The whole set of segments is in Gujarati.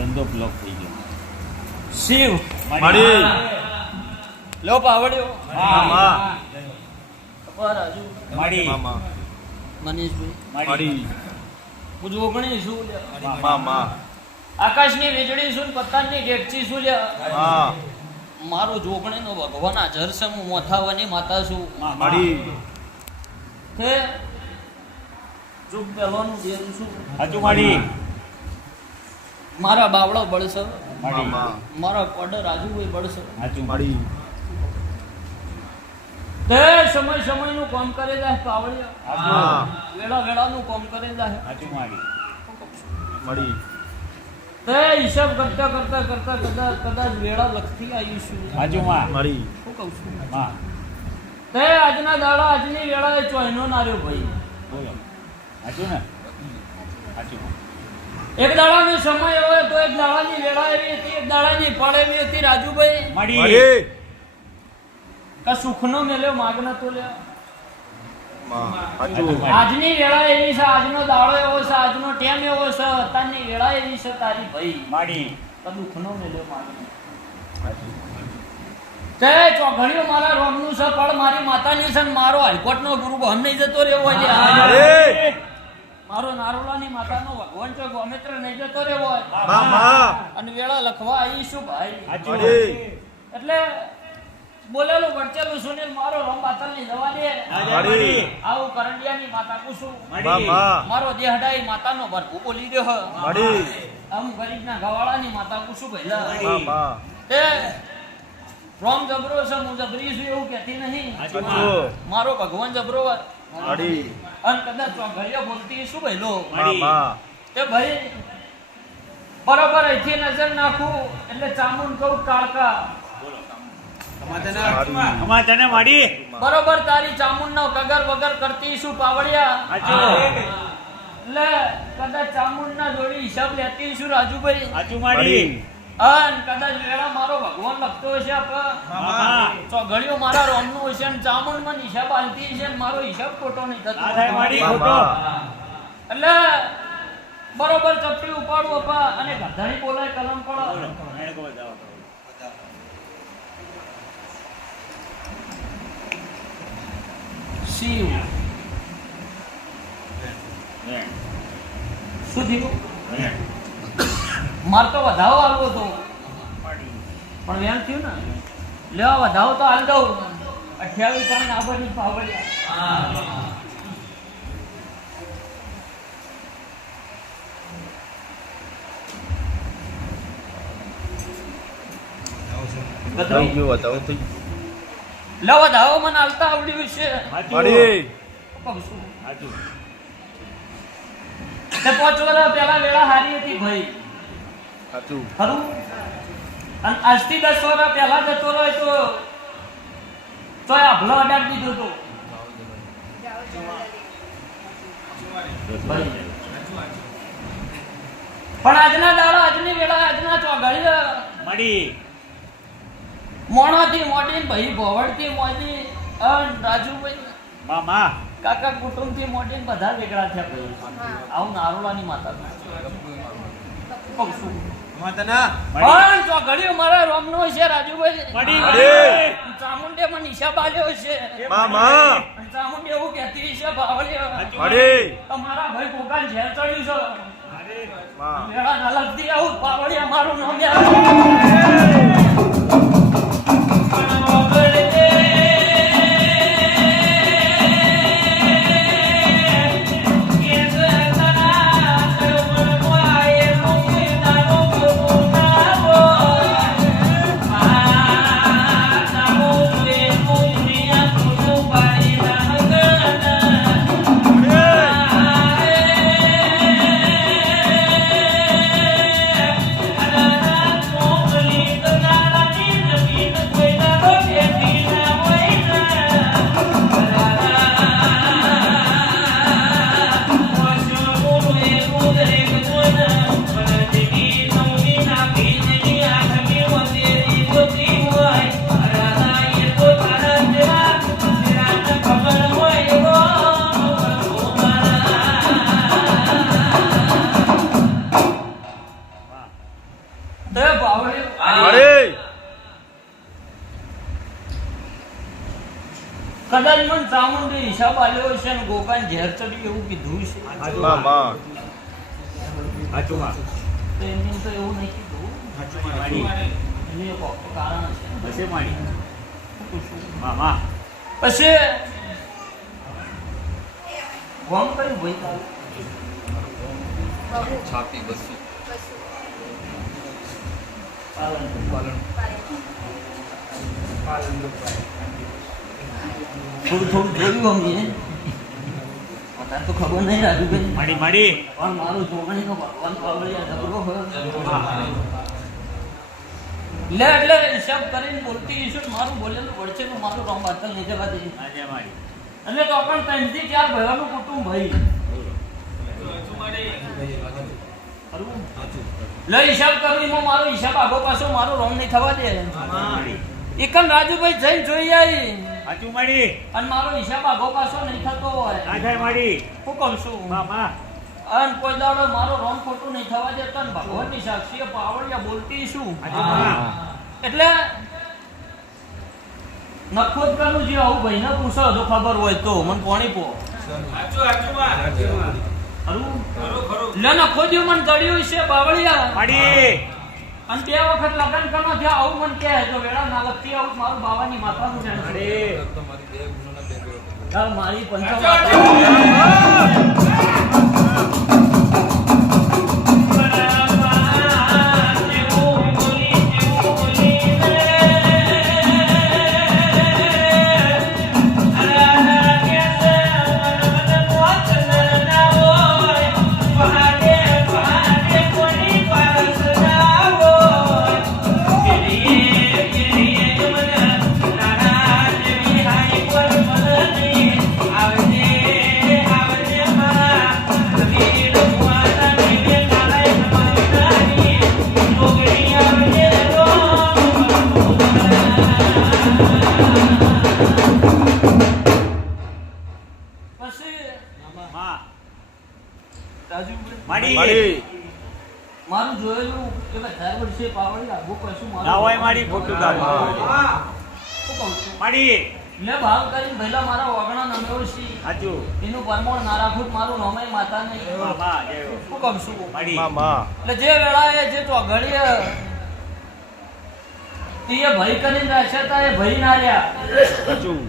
ધંધો બ્લોક થઈ ગયો. શિવ માડી લો પાવડ્યો મામા રાજુ માડી મામા મનીષભાઈ માડી ઉજવગણી શું લે મામા આકાશની વીજળી શું પત્તાની ગેટચી શું લે હા મારું જોગણીનો ભગવાન હાજર છે હું મોથાવાની માતા છું માડી કે જો પહેલાનું બેરું છું હાચું માડી મારા બાવળો બળશે માડી મામા મારા કોડર રાજુભાઈ બળશે હાચું માડી તે સમય સમયનું કામ કરે જાય પાવળિયા હા વેળા વેળાનું કામ કરે જાય હાચું માડી માડી તે હિસાબ કરતા કરતા કરતા કદાચ વેળા લખતી આવીશું હાચું માં માડી શું કહું છું માં તે આજના દાડા આજની વેળાએ ચોયનો નાર્યો ભાઈ બોલો હાચું ને હાચું એક દાડાનો સમય હોય તો એક દાડાની વેળા એવી હતી એક દાડાની ફળ એવી હતી રાજુભાઈ માડી માડી કે સુખનો મેલ્યો માગના તો લ્યો હાચું આજની વેળા એવી છે આજનો દાડો એવો છે આજનો ટાઈમ એવો છે અત્યારની વેળા એવી છે તારી ભાઈ માડી કે દુઃખનો મેલ્યો માગના તે ચોઘડિયો મારા રોમનું છે પણ મારી માતાની છે ને મારો હાઈકોર્ટનો ગુરુ બહન નહીં જતો રહેવો હોય માડી મારો નારોલાની માતાનો ભગવાન છો ગોમિત્ર નહીં જતો રહેવો હોય મામા અને વેળા લખવા આવીશું ભાઈ હાચું માડી એટલે બોલેલું વડચેલું સુનિલ મારો રમ બાતલ ની જવા દે માડી આવું કરંડિયાની માતા કુસુમ મામા મારો દેહડાઈ માતાનો ભરપુ બોલી દે માડી આમ ગરીબના ગવાળાની માતા કુસુમ ભઈલા મામા તે રોમ જબરો છે હું જબરી છું એવું કહેતી નહીં હાચું મારો ભગવાન જબરો હોય. માડી અને કદાચ ચોઘડિયા બોલતી શું ભઈલો મામા તે ભાઈ બરોબર અહીંથી નજર નાખું એટલે ચામુંડ કહું કાળકા અમાર તને માડી બરોબર તારી ચામુંડ નો કગર વગર કરતી શું પાવડિયા હાચું એટલે કદાચ ચામુંડ ના જોડી હિસાબ લેતી શું રાજુભાઈ હાચું માડી અન કદાચ વેળા મારો ભગવાન લખતો હશે મામા ચોઘડિયો મારા રોમનું હશે ને ચામુંડ મને હિસાબ આલતી હશે ને મારો હિસાબ ખોટો નહીં થતો આ થાય માડી ખોટો એટલે બરોબર ચપટી ઉપાડું અપા અને ગધાડી બોલાય કલમ પડો એને કહો જાઓ શિવ શું થયું માર તો વધાવો આવ્યો હતો પણ વેમ થયું ને લેવા વધાવો તો હાલ દઉં 28 પોઈન્ટ આબરની પાવડિયા થઈ ગયું બતાવો થઈ લેવા વધાવો મને હાલતા આવડ્યું છે માડી કહું છું. હાચું તે 5 વર્ષ પહેલા વેળા હારી હતી ભાઈ હાચું ખરું અને આજથી 10 વર્ષ પહેલા જતો રહ્યો તો તોય આભલો અડાડી દીધો તો પણ આજના દાડા આજની વેળા આજના ચોઘડી માડી મોણાથી મોટી ભાઈ ભોવડથી મોટી રાજુભાઈ મામા કાકા કુટુંબથી મોટી બધા વેગળા થયા ભાઈ આવું નારોલાની માતા કહું છું. પણ ચોઘડિયો મારા રોમનો છે રાજુભાઈ માડી ચામુંડે મને હિસાબ આલ્યો છે મામા ચામુંડે એવું કહેતી છે બાવળિયા માડી તમારા ભાઈ કોકાન ઝેર ચડ્યું છે માં વેળા ના લગતી આવું બાવળિયા મારું નામ યાદ તે બાવળી માડી કદાચ મને ચામુંડી હિસાબ આલ્યો છે ને ગોકાન ઝેર ચડી એવું કીધું છે માં માં હાચું માં તો એમને તો એવું નહીં કીધું હાચું માં માડી એને કોક કારણ છે બસે માડી શું પૂછું? મામા પછી કોમ કર્યું ભાઈ તારું છાપી બસી પાલન થોડું જોયું અમને અત્યારે તો ખબર નહીં રાજુભાઈ માડી માડી પણ મારું જોગણી તો ભગવાન પાવળિયા ઝઘડો હોય લે એટલે હિસાબ કરીને બોલતી ઈશું મારું બોલેલું વળશે તો મારું કામ બાતલ નહીં જવા દે આજે માડી એટલે તો પણ 3 થી 4 ભાઈઓનું કુટુંબ ભાઈ લે હિસાબ કરું એમાં મારો હિસાબ આગો પાછો મારો રોંગ નહીં થવા દે માડી એકમ રાજુભાઈ જઈને જોઈ આવી હાચું માડી અને મારો હિસાબ આગો પાછો નહીં થતો હોય ના થાય માડી હું કહું છું મામા અને કોઈ દાડો મારો રોંગ ખોટું નહીં થવા દેતો ને ભગવાનની સાક્ષીએ પાવળિયા બોલતી શું હાચું માં એટલે નખોદ કરવું જે આવું ભાઈને પૂછો જો ખબર હોય તો મને કોણી પો લે નખોદ્યું મને જડ્યું છે બાવળિયા માડી અને 2 વખત લગન કરનો થયા આવું મને કહે જો વેળા ના લગતી આવું મારું બાવાની માતાનું છે માડી તમારી બે ગુણોના બે ગયો ચાલ મારી પંચાવન માડી માડી મારું જોયેલું કે 10 વર્ષે પાવડી આગો કશું ના હોય માડી ખોટું તારું શું કહું છું માડી મેં ભાવ કરીને ભઈલા મારા વગણા નમેવશી હાચું એનું પરમોણ ના રાખું તો મારું નમે માતા નહીં મામા જય હો. શું કહું છું માડી માં માં એટલે જે વેળાએ જે ચોઘડીએ તે ભઈ કરીને રાખ્યા તા એ ભઈ ના રહ્યા હાચું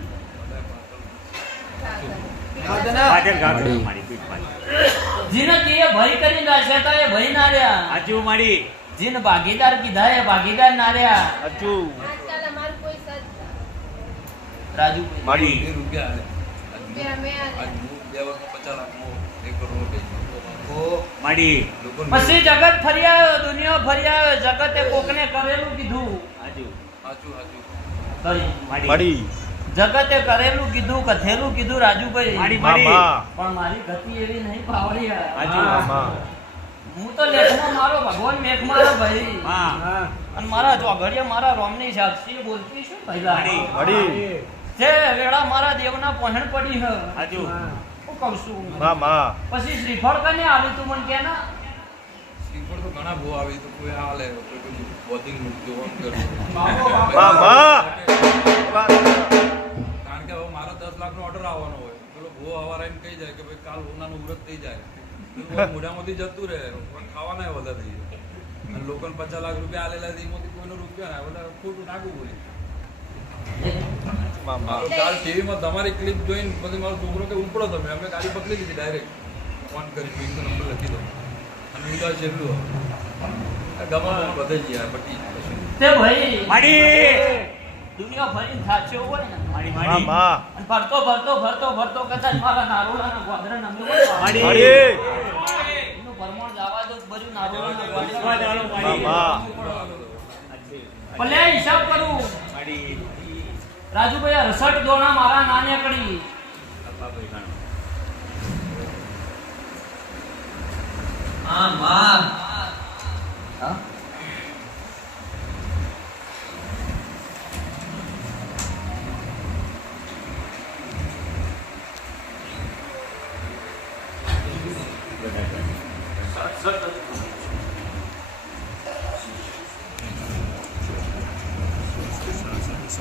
પાછળ ગાગડું માડી પીઠ પાછળ જીને તે ભઈ કરીને રાખ્યા તા એ ભઈ ના રહ્યા હાચું માડી જીને ભાગીદાર કીધા એ ભાગીદાર ના રહ્યા હાચું રાજુ માડી બે રૂપિયા આલે આજ હું 2 વખત 50 લાખનો 1 કરોડનો બેચ્યો માડી લોકો પછી જગત ફરી આવ્યો દુનિયા ફરી આવ્યો જગતે કોકને કરેલું કીધું હાચું સાચું સાચું કરી માડી જગતે કરેલું કીધું કથેલું કીધું રાજુભાઈ માડી માં માડી માં પણ મારી ગતિ એવી નહીં પાવડી હાચું માં હું તો લેખમાં મારો ભગવાન મેઘ મારો ભાઈ માં અને મારા ચોઘડિયા મારા રોમની સાક્ષી બોલતી શું પહેલા માડી માડી જે વેળા મારા દેવના પહોંચ પડી હ હાચું હું કહું છું માં માં પછી શ્રીફળ કને આવ્યું તું મને કે ના શ્રીફળ તો ઘણા બહુ આવી તો કોઈ હાલે કોઈ પેલું બોધિંગ જોવા કરું માં માં કારણ કે હવે મારો 10 લાખનો ઓર્ડર આવવાનો હોય પેલો ભૂ હવાર આવીને કહી જાય કે ભાઈ કાલ ઉનાનું વ્રત થઈ જાય પેલું મોઢામાંથી જતું રહે પણ ખાવાના વધારે થઈ જાય અને લોકોને 50 લાખ રૂપિયા આલેલા છે એમાંથી કોઈનો રૂપિયા ના બધા ખોટું નાખવું બોલી માં માં કાલ ટીવીમાં તમારી ક્લિપ જોઈને પછી મારો છોકરો કે ઉપડો તમે અમે ગાડી પકડી લીધી ડાયરેક્ટ ફોન કરી પીક નંબર લખી દો અને ઊંધા છેલ્લું ગમા બધે જ યાર પટી તે ભાઈ માડી દુનિયા ફરીને થાચ્યો હોય ને માડી માં માડી માં અને ફરતો ફરતો ફરતો ફરતો કદાચ મારા નારોડાના ગોધરા નમે હોય માડી. માડી એનું પરમોણ જવા દો બધું નારોડાના વિશ્વાસ ગોધરા વાળો માં માડી માં ભલે હિસાબ કરું માડી રાજુભાઈ રસટ દોણા મારા નાને કડી હા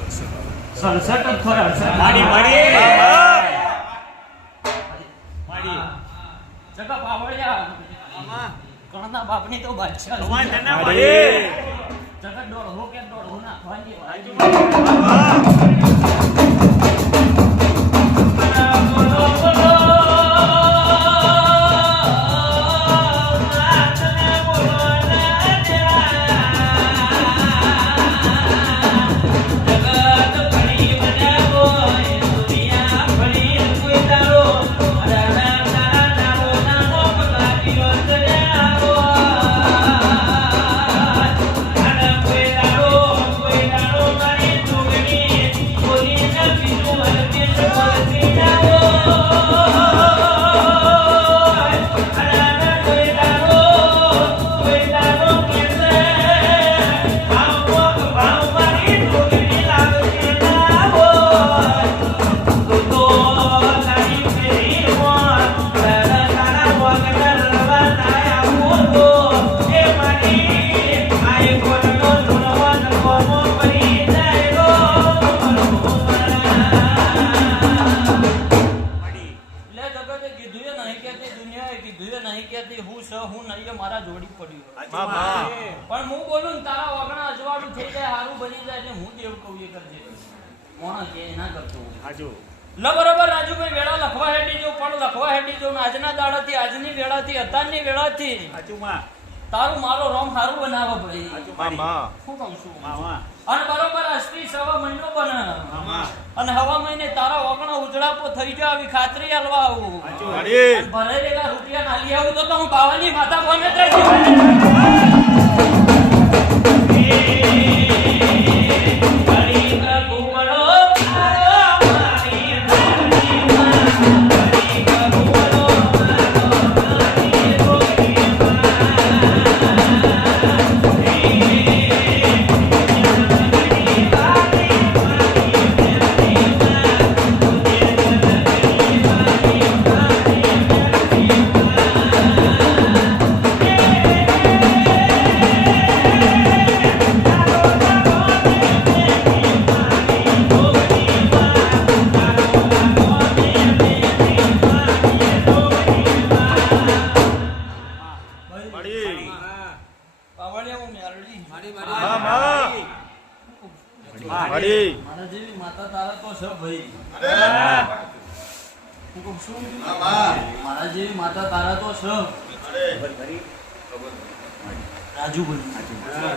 67 જ ખરા, 68. માડી જગા પાવળિયા કણના બાપની તો બાદશાહ છે. માડી જગત દોડવો કે દોડવો નાખવાની વાત. મારા જોડી પડ્યું પણ હું બોલું ને તારા વગણા અજવાળું થઈ જાય હારું બની જાય એટલે હું દેવ કહું એ કરજે કોણ કે ના કરતો હાજુ લ બરોબર રાજુભાઈ વેળા લખવા હેડી જો પણ લખવા હેડી જો આજના દાડાથી આજની વેળાથી અત્યારની વેળાથી હાજુમાં તારું મારો રોમ હારું બનાવો ભાઈ મામા શું કહું છું મામા અને બરોબર અષ્ટી સવા મહિનો બને મામા અને હવા મહિને તારા વગણા ઉજળાપો થઈ જાય આવી ખાતરી આલવા આવું માડી અને ભરેલા રૂપિયા નાલી આવું તો હું બાવાની માતા કોને ત્રણ માડી મારા જેવી માતા તારા તો છે ભાઈ હું કહું છું મારા જેવી માતા તારા તો છે રાજુભાઈ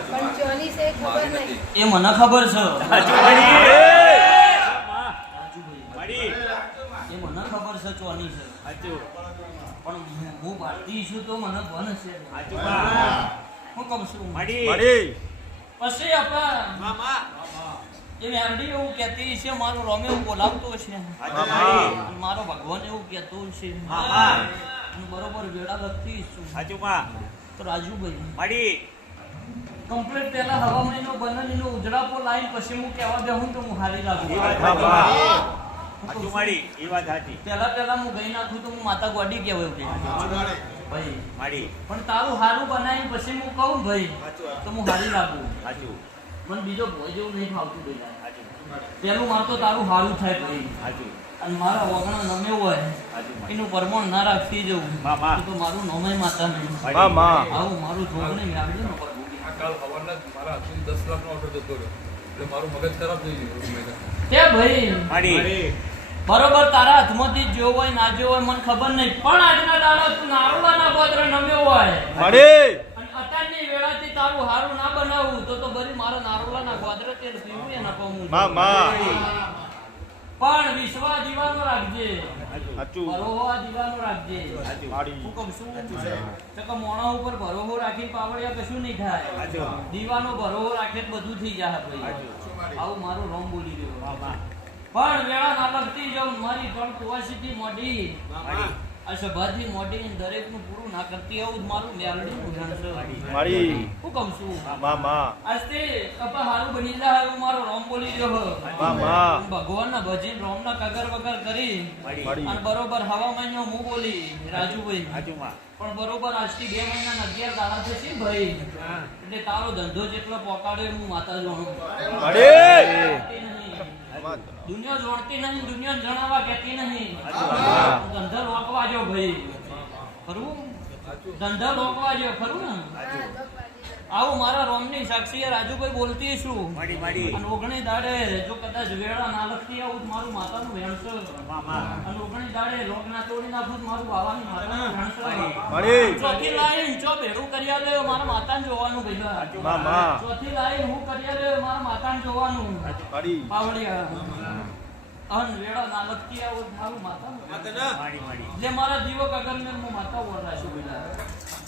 પણ ચોની છે ખબર નહીં. એ મને ખબર છે રાજુભાઈ એ મને ખબર છે ચોની છે પણ હું ભારતીય છું તો મને ભણ છે હું કહું છું માડી પછી આપણા એ મેરડી એવું કહેતી છે મારો રોમે એવું બોલાવતો છે અને મારો ભગવાન એવું કહેતો છે અને બરોબર વેળા લગતી છું હાજુમાં તો રાજુભાઈ માડી કમ્પ્લીટ પહેલા હવા મહિનો બનેલીનો ઉજળાપો લાઈન પછી હું કહેવા બેહું તો હું હારી એ વાત લાગુ હાજુ માડી એ વાત હાજી પહેલા હું ગઈ નાખું તો હું માતા ગોડી કહેવાય ભાઈ માડી પણ તારું હારું બનાવીને પછી હું કહું ભાઈ તો હું હારી લાગુ હાજુ મને બીજો ભોય જેવું નહીં ફાવતું ભાઈ હાજુ પેલું માર તો તારું હારું થાય ભાઈ હાજુ અને મારા વગણા નમે હોય હાજુ એનું પરમાણ ના રાખતી જવું મામા. તો મારું નમે માતા નહીં મામા આવું મારું જોગને મેળવી ને આ કાલ સવારના જ મારા હાથથી 10 લાખનો ઓર્ડર જતો રહ્યો એટલે મારું મગજ ખરાબ થઈ ગયું તે ભાઈ માડી બરોબર તારા હાથમાંથી જેવો હોય ના જેવો હોય મને ખબર નહીં પણ આજના દાડા તું નારોલાના ગોત્ર નમ્યો હોય માડી અને અત્યારની વેળાથી તારું હારું ના બનાવવું તો બરી મારા નારોલાના ગોત્ર તેલ પીવું એ ના પામું મામા પણ વિશ્વા દીવાનો રાખજે હાચું ભરોહા દીવાનો રાખજે માડી હું કહું છું તો કે મોણા ઉપર ભરોહો રાખી પાવડિયા કશું નહીં થાય દીવાનો ભરોહો રાખે તો બધું થઈ જાય ભાઈ આવું મારું રોમ બોલી રહ્યો મામા પણ વેળા ના લગતી જો મારી ત્રણ કુવાસીથી મોઢી આ સભાથી મોટી દરેકનું પૂરું ના કરતી આવું જ મારું મેલડીનું ધ્યાન છે. મારી હું કહું છું મામા આજથી કપા હારું બની જાય એવું મારો રોમ બોલી રહ્યો મામા ભગવાનના ભજન રોમના કગર વગર કરી મારી અને બરોબર હવા મહિનો હું બોલી રાજુભાઈ બાજુમાં પણ બરોબર આજથી 2 મહિના 11 દાડા થશે ભાઈ એટલે તારો ધંધો જેટલો પોકાડ્યો હું માતા જાણું મારી દુનિયા જોડતી નહીં દુનિયા જણાવવા કહેતી નહીં ધંધો લોકવા જો ભાઈ ખરું ધંધો લોકવા જો ખરું ને આવું મારા રોમની સાક્ષીએ રાજુભાઈ બોલતી છું માડી માડી અને ઓગણી દાડે જો કદાચ વેળા ના લખતી આવું તો મારું માતાનું વેણશે મામા અને ઓગણી દાડે લોક ના તોડી નાખું તો મારું બાવાની માતાનું વેણશે મારી ચોથી લાઈન ચો ભેડું કર્યા લે મારા માતાને જોવાનું ભાઈ મામા ચોથી લાઈન હું કર્યા લે મારા માતાને જોવાનું મારી પાવડિયા અન વેળા ના લખતી આવું તો મારું માતાનું માડી માડી જે મારા જીવક અગર મેં હું માતા ઓળખાશું ભાઈ